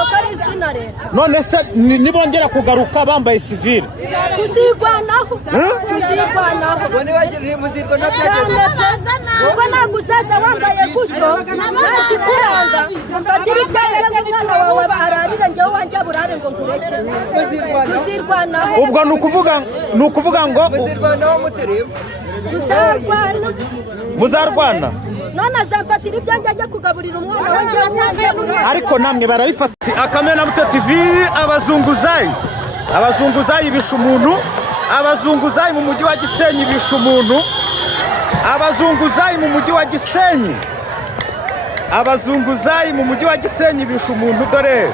isoko rizwi na leta. none se nibongera kugaruka bambaye sivile tuzirwanaho kuko ntabwo uzaza wambaye gutyo nta kikuranga mfatira ibyanjye nk'umwana wawe ararira njyewe wanjye burare ngo nkureke. Tuzirwanaho ubwo ni ukuvuga ngo muzarwana none azamfatira ibyanjye ajya kugaburira umwana wanjye wanjye burare. ariko namwe barabifata. Akamenamuto TV, abazunguzayi bisha umuntu, abazunguzayi mu mujyi wa Gisenyi bisha umuntu, abazunguzayi mu mujyi wa Gisenyi, abazunguzayi mu mujyi wa Gisenyi bisha umuntu. Dore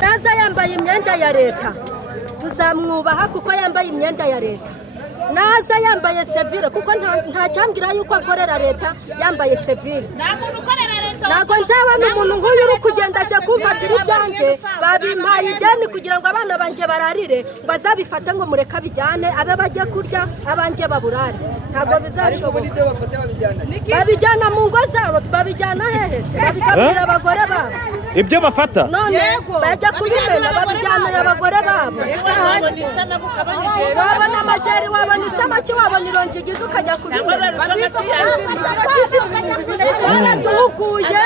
naza yambaye imyenda ya leta tuzamwubaha kuko yambaye imyenda ya leta. Naza yambaye sevire kuko nta cyambwira yuko akorera leta yambaye sevire. Ntabwo nzabona umuntu nk'uyu uri kugenda aje kumfatira ibyanjye babimpaye ideni kugira ngo abana banjye bararire ngo azabifate ngo mureke abijyane abe bajye kurya abanjye baburare. Ntabwo bizashoboka. Babijyana mu ngo zabo babijyana hehe se babigaburira abagore babo ibyo bafata none bajya kubimena babijyanira abagore babo. Wabona amajeri wabona isamaki wabona ironji igize ukajya kubimena baraduhuguye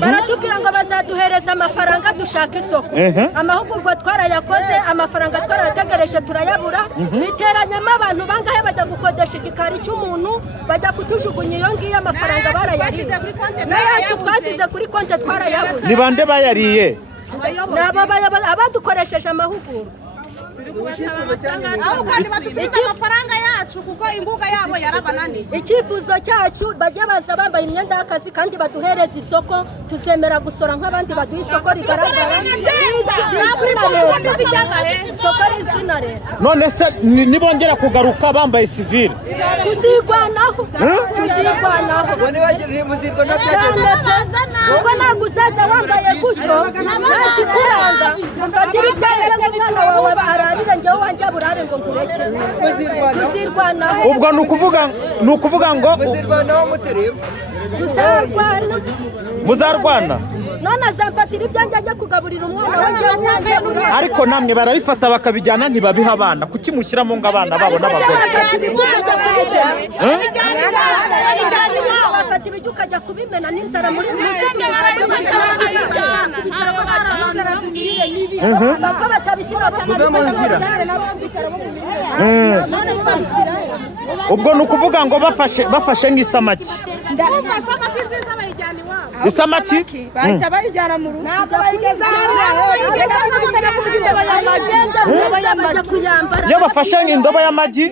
baratubwira ngo bazaduhereza amafaranga dushaka isoko. Amahugurwa twarayakoze amafaranga twarayategereje turayabura. Biteranyamo abantu bangahe bajya gukodesha igikari cy'umuntu bajya kutujugunya iyo ngiyo amafaranga barayariye. Nayacu twasize kuri konte twarayabuze. Ni bande bayariye? Nabo abadukoresheje amahugurwa. Aho kandi badufite amafaranga yacu kuko imbuga yabo yarabananiye. Icyifuzo cyacu bajye baza bambaye imyenda y'akazi kandi baduhereza isoko tuzemera gusora nk'abandi baduha isoko rigaragara. Isoko rizwi na leta. None se nibongera kugaruka bambaye sivile tuzirwanaho kuko ntabwo uzaza wambaye gutyo nta kikuranga mfatira ibyanjye nk'umwana wawe ararira njyewe wanjye burare ngo nkureke. Tuzirwanaho ubwo ni ukuvuga ngo muzarwana none azamfatira ibyanjye ajya kugaburira umwana wanjye wanjye burare. ariko namwe barabifata bakabijyana ntibabiha abana. Kuki mushyiramo ngo abana babo n'abagore bafata ibijya ukajya kubimena n'inzara muri bako batabishyira ubwo ni ukuvuga ngo bafashe nk'isamaki isamaki bahita bayijyana mu rugo. Ntabwo bayigeza iyo bafashe indobo y'amagi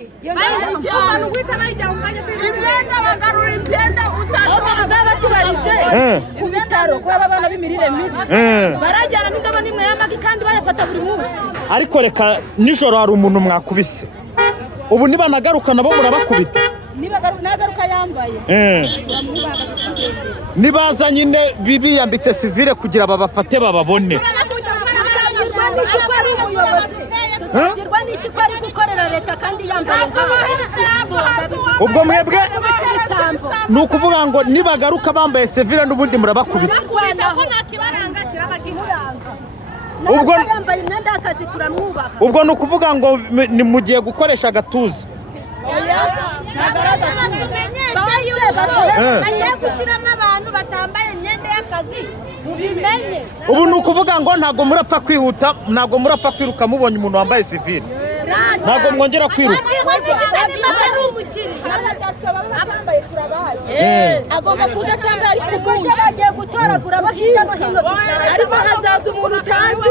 imyenda bagarura imyenda bazaba tubarize ku bitaro kuko abana b'imirire mibi barajyana n'indobo n'imwe y'amagi kandi bayafata buri munsi. ariko reka nijoro hari umuntu mwakubise ubu niba nagaruka nabo murabakubita nagaruka yambaye nibaza nyine biyambitse sivile kugira babafate bababone. tuzagirwa n'iki ko ari gukorera leta kandi yambaye ubwo mwebwe ni ukuvuga ngo nibagaruka bambaye sivile n'ubundi murabakubita. ubwo yambaye imyenda y'akazi turamwubaha. ubwo ni ukuvuga ngo mugiye gukoresha agatuza. bagiye gushyiramo abantu batambaye imyenda y'akazi mubimenye. ubu ni ukuvuga ngo ntabwo murapfa kwihuta, ntabwo murapfa kwiruka mubonye umuntu wambaye sivile, ntabwo mwongera kwiruka. agomba kuza atambaye ariko umuje bagiye gutoragura hirya no hino ariko hazaza umuntu utazi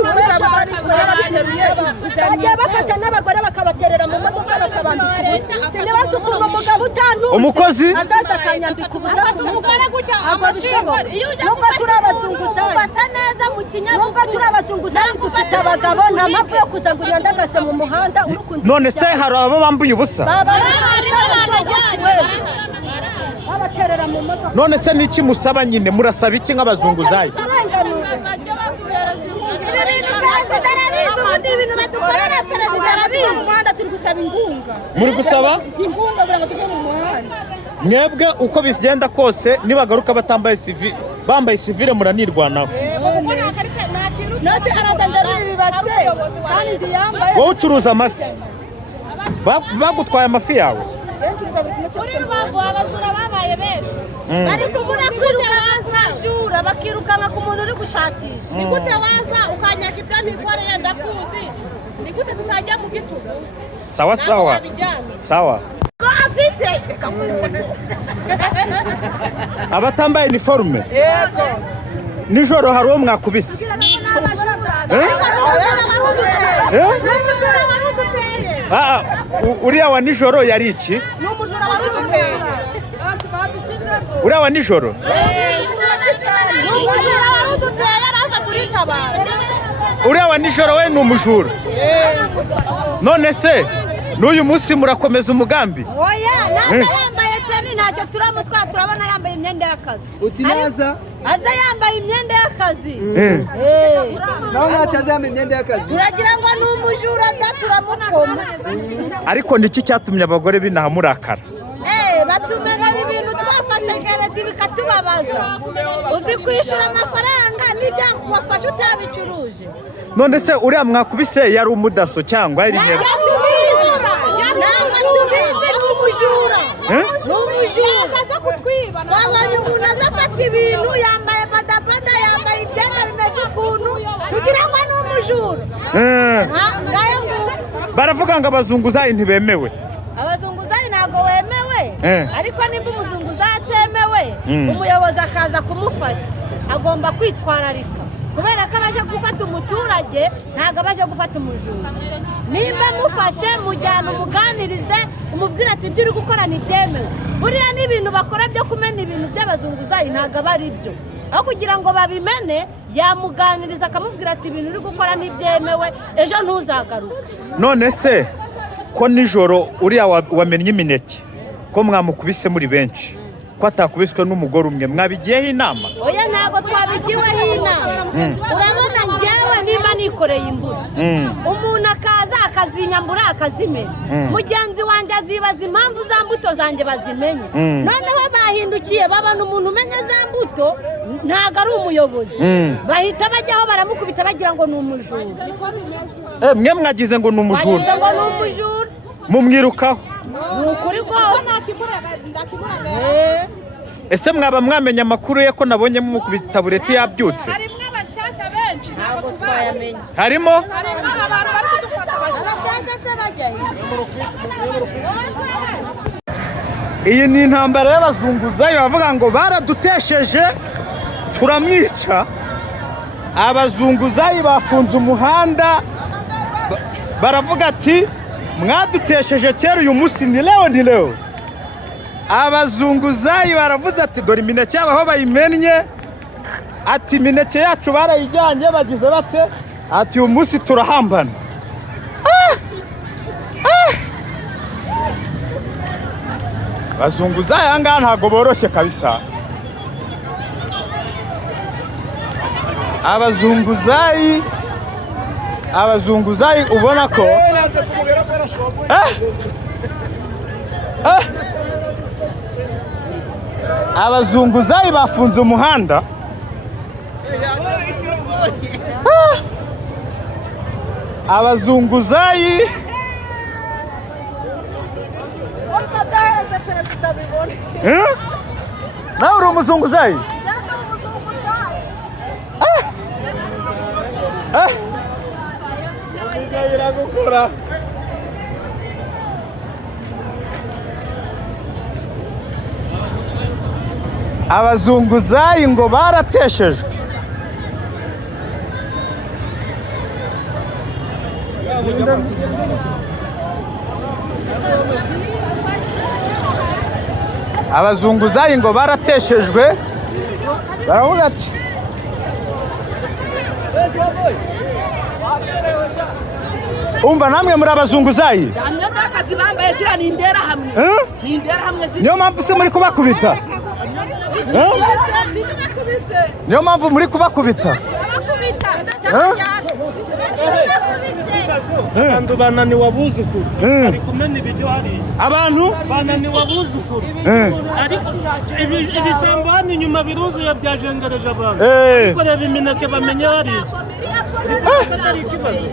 bagiye bafata n'abagore bakabaterera mu modoka bakabambika ubusa. Sinibaza ukuntu umugabo utantu umukozi azaza akanyambika ubusa ku mugore gutya abashoboye. Nubwo turi abazunguzayi nubwo turi abazunguzayi dufite abagabo nta mpamvu yo kuza ngo unyandagase mu muhanda. none se hari abo bambuye ubusa? none se niki musaba nyine murasaba iki nk'abazunguzayi? muri gusaba ingunga kugira ngo tuve mu muhanda. mwebwe uko bizigenda kose nibagaruka batambaye sivile bambaye sivile muranirwanaho. nose araza ndaribase kandi ndiyambaye. Wowe ucuruza amafi bagutwaye amafi yawe? Uri Rubavu abajura babaye benshi bari kubura kwiruka bazajura bakirukana ku muntu uri gushakisha. Ni gute waza ukanyaka ibyo ntikoreye ndakuzi, ni gute tutajya mu gitugu? Sawa sawa sawa. Ko afite abatambaye uniforme yego nijoro hari uwo mwakubise? Uriya wa nijoro yari iki? ni umujura wari uduteye. Uriya wa nijoro Ni umujura wari uduteye ariko turitabara. uriya wa nijoro we ni umujura. None se n'uyu munsi murakomeza umugambi? Oya naza yambaye teni ntacyo turamutwara, turabona yambaye imyenda y'akazi. Uti naza aza yambaye imyenda y'akazi. naho mwataza yambaye imyenda y'akazi, turagira ngo ni umujura da turamukoma. Ariko niki cyatumye abagore binaha murakara? Batumenera ibintu twafashe geredi bikatubabaza. Uzi kwishyura amafaranga n'ibyo wafashe utabicuruje. None se uriya mwakubise yari umudaso cyangwa yari intego? Ntabwo tubizi ni umujura. Ni umujura aza kutwiba. Wabonye umuntu aza afata ibintu yambaye badabada, yambaye ibyenda bimeze ukuntu, tugira ngo ni umujura. Ngayo nguko Baravuga ngo abazunguzayi ntibemewe. abazunguzayi ntabwo wemewe, ariko nimba umuzunguzayi atemewe umuyobozi akaza kumufasha agomba kwitwararika, kubera ko abaje gufata umuturage ntabwo abaje gufata umujura. Nimba mufashe mujyana umuganirize umubwira ati ibyo uri gukora ntibyemewe. Buriya n'ibintu bakora byo kumena ibintu by'abazunguzayi ntabwo aba ari byo, aho kugira ngo babimene yamuganiriza akamubwira ati ibintu uri gukora ntibyemewe, ejo ntuzagaruke. None se ko nijoro uriya wamennye imineke ko mwamukubise muri benshi, ko atakubiswe n'umugore umwe, mwabigiyeho inama? Oya ntabwo twabigiweho inama. Urabona njyewe nimba nikoreye imbura, umuntu akaza akazinyambura akazimena, mugenzi wanjye azibaza impamvu za mbuto zanjye bazimenye. Noneho bahindukiye babona umuntu umenya za mbuto ntabwo ari umuyobozi, bahita bajyaho baramukubita bagira ngo ni umujura. Mwe mwagize ngo ni umujura? Bagize ngo ni umujura mumwirukaho? ni ukuri rwose. Ese mwaba mwamenya amakuru ye ko nabonye mumukubita bureti yabyutse? Harimo abashyashya benshi ntabwo twayamenya. Harimo Abantu bari kudufata abashyashya se bajyayo. iyi ni intambara y'abazunguzayi bavuga ngo baradutesheje turamwica. Abazunguzayi bafunze umuhanda baravuga ati mwadutesheje kera uyu munsi ni leo. Abazunguzayi baravuze ati dore imineke yabo aho bayimennye, ati imineke yacu barayijyanye bagize bate, ati uyu munsi turahambana. Abazunguzayi aha ngaha ntabwo boroshye kabisa. Abazunguzayi ubona ko abazunguzayi bafunze umuhanda. Abazunguzayi nawe uri umuzunguzayi? Abazunguzayi ngo barateshejwe. Abazunguzayi ngo barateshejwe, baravuga ati umva namwe muri abazunguzayi? Akazi bambaye zira ni indera hamwe. Ni indera hamwe zira. Niyo mpamvu se muri kubakubita? Niyo mpamvu muri kubakubita? abantu bananiwe abuzukuru bari kumena ibiryo hariya abantu bananiwe abuzukuru ariko ibisambo hano inyuma biruzuye byajengereje abantu ariko reba imineke bamenye hariya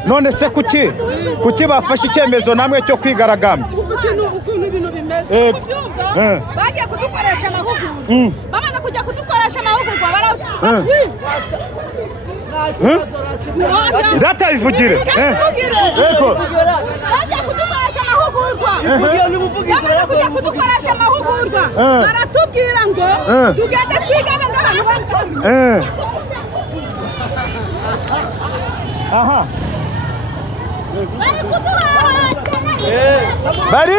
none se kuki bafashe icyemezo namwe cyo kwigaragambya ukuntu ibintu bimeze kubyumva bagiye kudukoresha amahugurwa bamaze kujya kudukoresha amahugurwa data bivugire bagiye kudukoresha amahugurwa bamaze kujya kudukoresha amahugurwa baratubwira ngo tugende twigane n'abantu b'inzobe aha bari kuduha bari